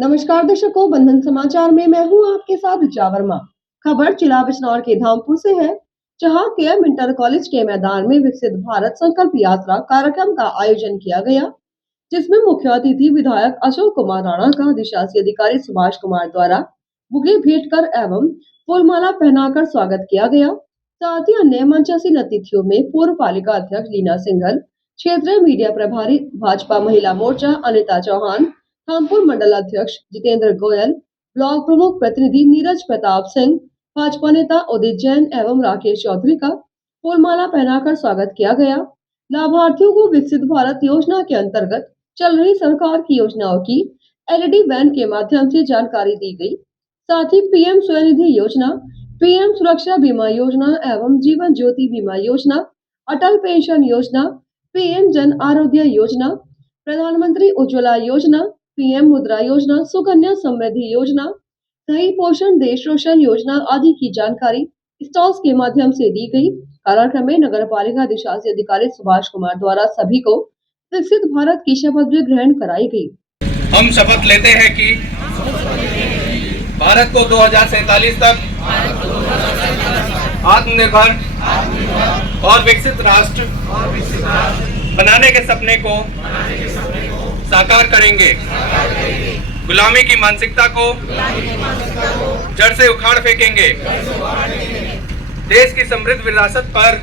नमस्कार दर्शकों, बंधन समाचार में मैं हूं आपके साथ ऋचा वर्मा। खबर जिला बिजनौर के धामपुर से है, जहां केएम इंटर कॉलेज के मैदान में विकसित भारत संकल्प यात्रा कार्यक्रम का आयोजन किया गया, जिसमें मुख्य अतिथि विधायक अशोक कुमार राणा का अधिशासी अधिकारी सुभाष कुमार द्वारा बुके भेंट कर एवं फूलमाला पहनाकर स्वागत किया गया। साथ ही अन्य मंचासीन अतिथियों में पूर्व पालिका अध्यक्ष लीना सिंघल, क्षेत्रीय मीडिया प्रभारी भाजपा महिला मोर्चा अनिता चौहान, धामपुर मंडल अध्यक्ष जितेंद्र गोयल, ब्लॉक प्रमुख प्रतिनिधि नीरज प्रताप सिंह, भाजपा नेता उदित जैन एवं राकेश चौधरी का फूलमाला पहनाकर स्वागत किया गया। लाभार्थियों को विकसित भारत योजना के अंतर्गत चल रही सरकार की योजनाओं की एलईडी वैन के माध्यम से जानकारी दी गई। साथ ही पीएम स्वनिधि योजना, पीएम सुरक्षा बीमा योजना एवं जीवन ज्योति बीमा योजना, अटल पेंशन योजना, पीएम जन आरोग्य योजना, प्रधानमंत्री उज्ज्वला योजना, पीएम मुद्रा योजना, सुकन्या समृद्धि योजना, सही पोषण देश रोशन योजना आदि की जानकारी स्टॉल्स के माध्यम से दी गई। कार्यक्रम में नगर पालिका अधिशासी अधिकारी सुभाष कुमार द्वारा सभी को विकसित भारत की शपथ भी ग्रहण कराई गई। हम शपथ लेते हैं कि भारत को 2047 तक आत्मनिर्भर और विकसित राष्ट्र बनाने के सपने को साकार करेंगे। गुलामी की मानसिकता को जड़ से उखाड़ फेंकेंगे। देश की समृद्ध विरासत पर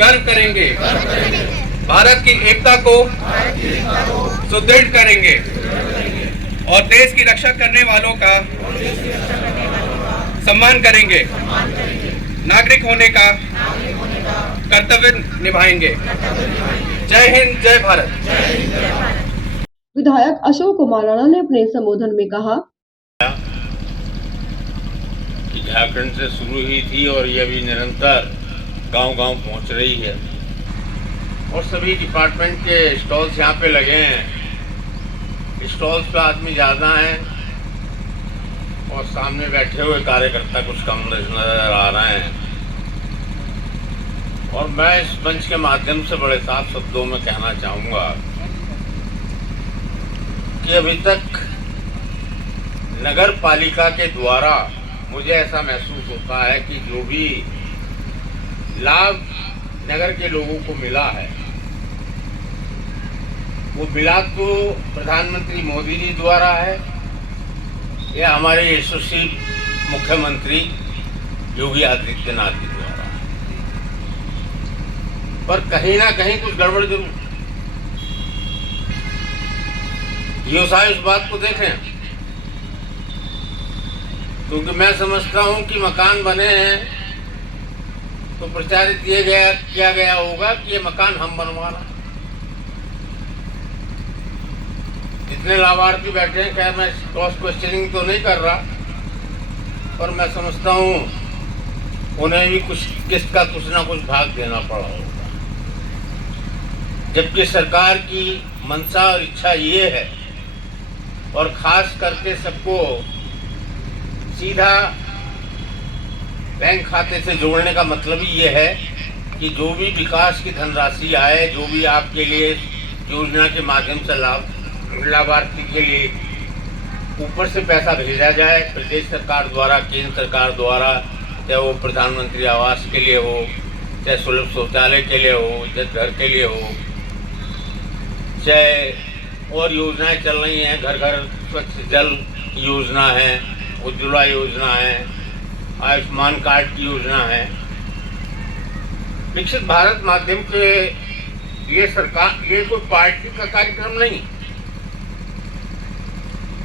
गर्व करेंगे। भारत की एकता को सुदृढ़ करेंगे और देश की रक्षा करने वालों का सम्मान करेंगे। नागरिक होने का कर्तव्य निभाएंगे। जय हिंद, जय भारत। विधायक अशोक कुमार राणा ने अपने संबोधन में कहा कि झारखंड से शुरू हुई थी और ये अभी निरंतर गांव-गांव पहुंच रही है और सभी डिपार्टमेंट के स्टॉल्स यहाँ पे लगे हैं। स्टॉल्स पे आदमी ज़्यादा हैं और सामने बैठे हुए कार्यकर्ता कुछ कम नजर आ रहे हैं। और मैं इस मंच के माध्यम से बड़े साफ शब्दों में कहना चाहूँगा कि अभी तक नगर पालिका के द्वारा मुझे ऐसा महसूस होता है कि जो भी लाभ नगर के लोगों को मिला है वो मिला तो प्रधानमंत्री मोदी जी द्वारा है या हमारे यशस्वी मुख्यमंत्री योगी आदित्यनाथ जी द्वारा, पर कहीं ना कहीं कुछ गड़बड़ जरूर। व्यवसाय इस बात को देखें, क्योंकि मैं समझता हूं कि मकान बने हैं तो प्रचारित किया गया होगा कि ये मकान हम बनवा रहे हैं। जितने लाभार्थी बैठे हैं, खैर मैं क्रॉस क्वेश्चनिंग तो नहीं कर रहा, पर मैं समझता हूं उन्हें भी किसका कुछ ना कुछ भाग देना पड़ा होगा। जबकि सरकार की मंशा और इच्छा ये है, और खास करके सबको सीधा बैंक खाते से जोड़ने का मतलब ही ये है कि जो भी विकास की धनराशि आए, जो भी आपके लिए योजना के माध्यम से लाभार्थी के लिए ऊपर से पैसा भेजा जाए, प्रदेश सरकार द्वारा, केंद्र सरकार द्वारा, चाहे वो प्रधानमंत्री आवास के लिए हो, चाहे सुलभ शौचालय के लिए हो, चाहे घर के लिए हो, चाहे और योजनाएं चल रही हैं, घर घर स्वच्छ जल योजना है, उज्ज्वला योजना है, आयुष्मान कार्ड की योजना है। विकसित भारत माध्यम के ये सरकार, ये कोई पार्टी का कार्यक्रम नहीं,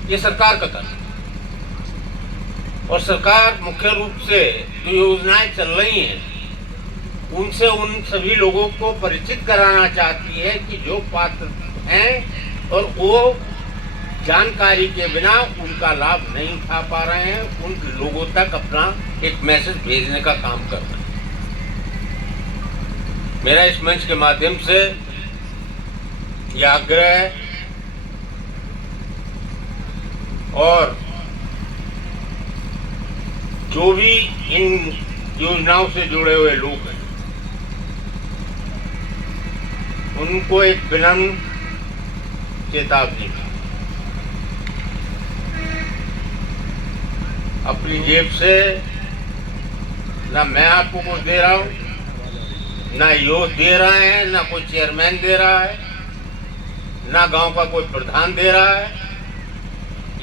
ये सरकार का कार्यक्रम। और सरकार मुख्य रूप से जो योजनाएं चल रही हैं उनसे उन सभी लोगों को परिचित कराना चाहती है कि जो पात्र हैं और वो जानकारी के बिना उनका लाभ नहीं उठा पा रहे हैं, उन लोगों तक अपना एक मैसेज भेजने का काम कर रहे हैं। मेरा इस मंच के माध्यम से यह आग्रह है और जो भी इन योजनाओं से जुड़े हुए लोग हैं उनको एक विनम्र चेतावनी अपनी जेब से ना मैं आपको कुछ दे रहा हूँ, ना यो दे रहे हैं, ना कोई चेयरमैन दे रहा है, ना गांव का कोई प्रधान दे रहा है।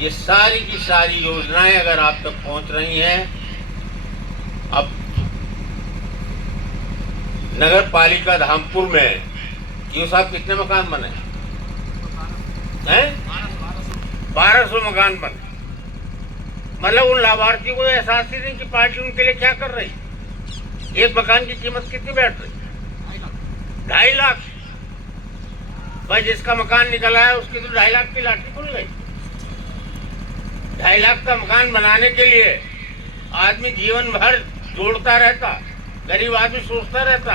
ये सारी की सारी योजनाएं अगर आप तक पहुंच रही हैं, अब नगर पालिका धामपुर में क्यों साहब कितने मकान बने हैं? 1200 मकान बने। मतलब उन लाभार्थियों को एहसास ही नहीं कि पार्टी उनके लिए क्या कर रही। एक मकान की कीमत कितनी बैठ रही? 2.5 लाख। भाई जिसका मकान निकला है उसकी तो 2.5 लाख की लाठी खुल गई। 2.5 लाख का मकान बनाने के लिए आदमी जीवन भर जोड़ता रहता, गरीब आदमी सोचता रहता,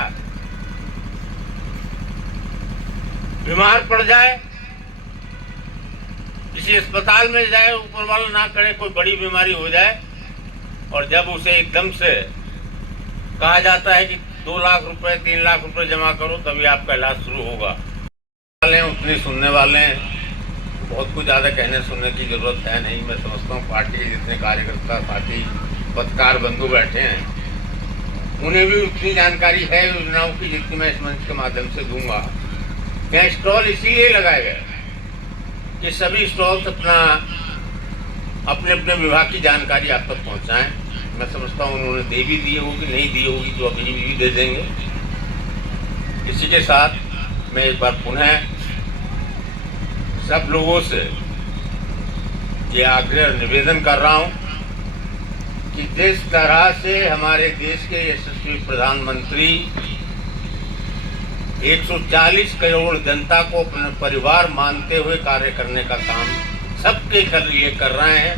बीमार पड़ जाए, किसी अस्पताल में जाए, ऊपर वाला ना करे कोई बड़ी बीमारी हो जाए, और जब उसे एकदम से कहा जाता है कि 2 लाख रुपए 3 लाख रुपए जमा करो तभी आपका इलाज शुरू होगा। उतने सुनने वाले हैं, बहुत कुछ ज़्यादा कहने सुनने की जरूरत है नहीं। मैं समझता हूँ पार्टी के जितने कार्यकर्ता साथी पत्रकार बंधु बैठे हैं उन्हें भी उतनी जानकारी है योजनाओं की जितनी मैं इस मंच के माध्यम से दूंगा। यहाँ स्टॉल इसीलिए लगाए गए कि सभी स्टॉल्स अपने अपने विभाग की जानकारी आप तक पहुँचाएँ। मैं समझता हूँ उन्होंने दे भी दी होगी, नहीं दी होगी तो अभी भी दे देंगे। इसी के साथ मैं एक बार पुनः सब लोगों से ये आग्रह निवेदन कर रहा हूँ कि जिस तरह से हमारे देश के यशस्वी प्रधानमंत्री 140 करोड़ जनता को अपना परिवार मानते हुए कार्य करने का काम सबके लिए कर रहे हैं,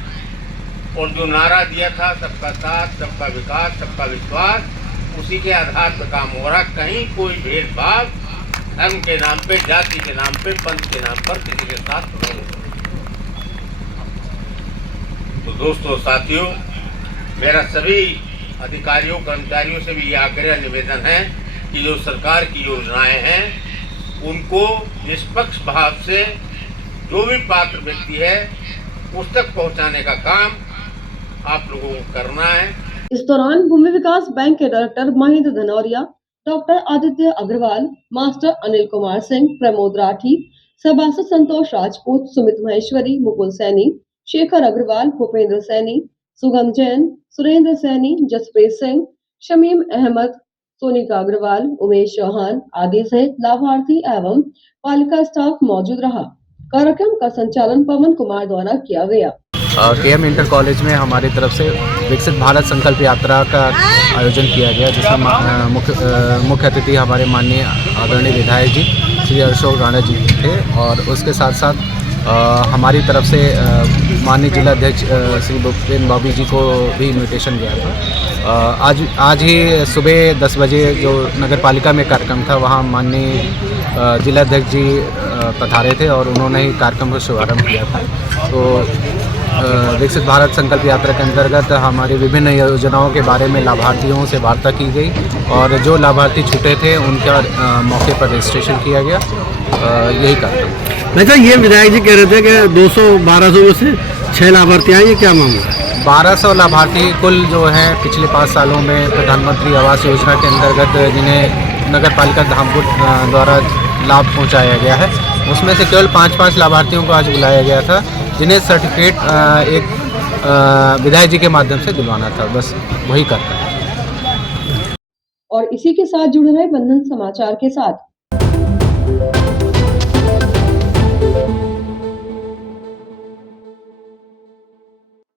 और जो नारा दिया था सबका साथ, सबका विकास, सबका विश्वास, उसी के आधार पर काम हो रहा। कहीं कोई भेदभाव धर्म के नाम पे, जाति के नाम पे, पंथ के नाम पर किसी के साथ नहीं हो। तो दोस्तों साथियों, मेरा सभी अधिकारियों कर्मचारियों से भी ये आग्रह निवेदन है कि जो सरकार की योजनाएं हैं उनको निष्पक्ष भाव से जो भी पात्र व्यक्ति है उस तक पहुंचाने का काम आप लोगों को करना है। इस दौरान भूमि विकास बैंक के director Mahendra Dhanoria, doctor Aditya Agarwal, master Anil Kumar Singh, Pramod Rathi, सभासद संतोष राजपूत, सुमित महेश्वरी, मुकुल सैनी, शेखर अग्रवाल, भूपेंद्र सैनी, सुगम जैन, सुरेंद्र सैनी, जसप्रीत सिंह, शमीम अहमद, सोनिका अग्रवाल, उमेश चौहान आदि सहित लाभार्थी एवं पालिका स्टाफ मौजूद रहा। कार्यक्रम का संचालन पवन कुमार द्वारा किया गया। केएम इंटर कॉलेज में हमारी तरफ से विकसित भारत संकल्प यात्रा का आयोजन किया गया, जिसमें मुख्य अतिथि हमारे माननीय आदरणीय विधायक जी श्री अशोक राणा जी थे, और उसके साथ साथ हमारी तरफ से माननीय जिला अध्यक्ष श्री भूपेंद्र बॉबी जी को भी इन्विटेशन गया था। आज ही सुबह 10 बजे जो नगर पालिका में कार्यक्रम था वहाँ माननीय जिला अध्यक्ष जी पधारे थे और उन्होंने ही कार्यक्रम का शुभारंभ किया था। तो विकसित भारत संकल्प यात्रा के अंतर्गत हमारी विभिन्न योजनाओं के बारे में लाभार्थियों से वार्ता की गई, और जो लाभार्थी छूटे थे उनका मौके पर रजिस्ट्रेशन किया गया। यही कार्यक्रम। अच्छा, ये विधायक जी कह रहे थे कि 200-1200 में से 6 लाभार्थी आए, ये क्या मामला है? 1200 लाभार्थी कुल जो हैं पिछले 5 सालों में प्रधानमंत्री आवास योजना के अंतर्गत जिन्हें नगर पालिका धामपुर द्वारा लाभ पहुंचाया गया है, उसमें से केवल 5-5 लाभार्थियों को आज बुलाया गया था, जिन्हें सर्टिफिकेट एक विधायक जी के माध्यम से दिलवाना था। बस वही करता है। और इसी के साथ जुड़े रहे बंधन समाचार के साथ।